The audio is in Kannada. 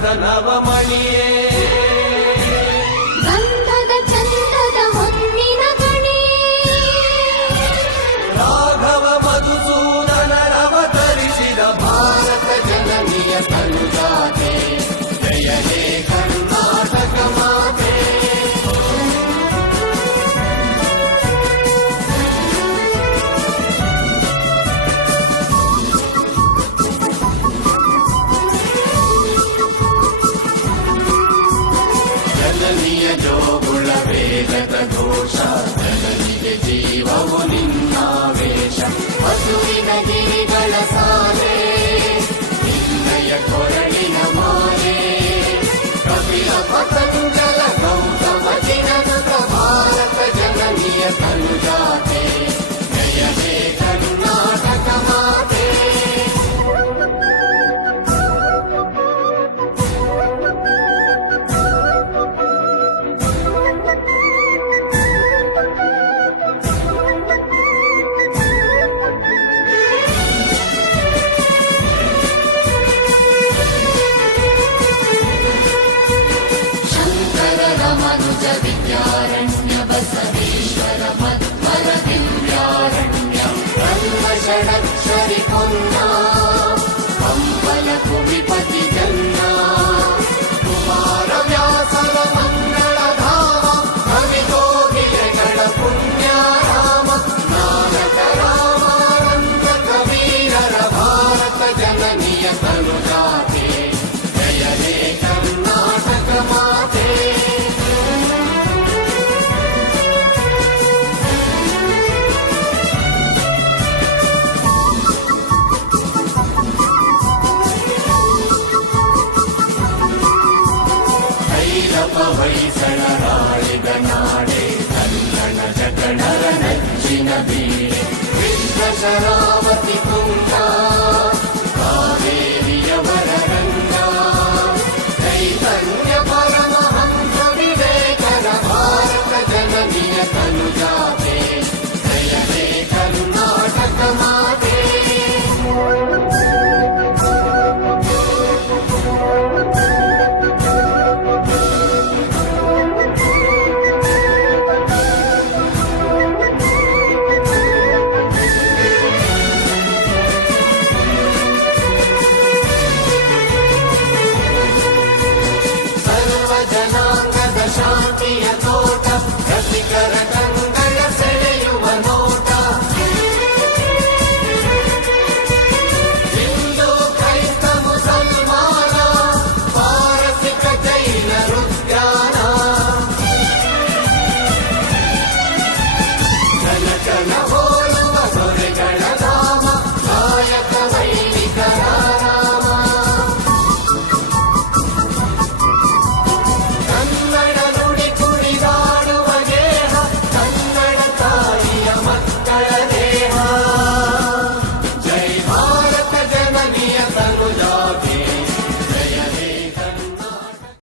ಕನಕದ ನವಮಣಿಯೇ ಗಂಧದ ಚಂದದ ಹೊನ್ನಿನ ಗಣಿಯೇ ರಾಘವ ಮಧುಸೂದನರವತರಿಸಿದ ಭಾರತ ಜನನಿಯ ತನುಜಾತೆ ಜಯ ಹೇ ಕರ್ನಾಟಕ ಮಾತೆ ಜನನಿಯ ಜೋಗುಳ ವೇಗದ ಘೋಷ ಜನನಿಗೆ ಜೀವವು ನಿನ್ನಾವೇಶ ಹಸುವಿನ ಗಿರಿಗಳ ಸಾಲೆ ನಿನ್ನಯ ಕೊರಳಿನ ಮಾಲೆ ಕಪಿಲ ಪತಂಜಲ ಗೌತಮ ಜಿನನುತ ಭಾರತ ಜನನಿಯ ತನುಜಾತೆ ಜಯ ಹೇ ಕರ್ನಾಟಕ ಮಾತೆ ಶಂಕರರ ಮನುಜ ವಿದ್ಯಾರಣ್ಯ ಬಸವೇಶ್ವರ ಮಧ್ವರ ದಿವ್ಯಾರಣ್ಯ ಬ್ರಹ್ಮ ಷಡಕ್ಷರಿ ಪೊನ್ನ ಕಂಬಲ ಕುಮಿಪತಿ ಜನ್ನ ಕುಮಾರ ವ್ಯಾಸರ ಮಂಗಳ ಧಾಮ ಕವಿಗೋಗಿಲೆಗಳ ಪುಣ್ಯಾರಾಮ ನಾನಕ ರಾಮಾನಂದ ಕಬೀರರ ಭಾರತ ಜನನಿಯ ತನುಜಾತೆ ಜಯ ಹೇ ಕರ್ನಾಟಕ ಮಾತೆ ಭೈರವ ಹೊಯ್ಸಳರಾಳಿದ ನಾಡೆ ಕನ್ನಡ ಜಗಣರ ನಚ್ಚಿನ ಬೀಡೆ ವಿಶ್ವಶರ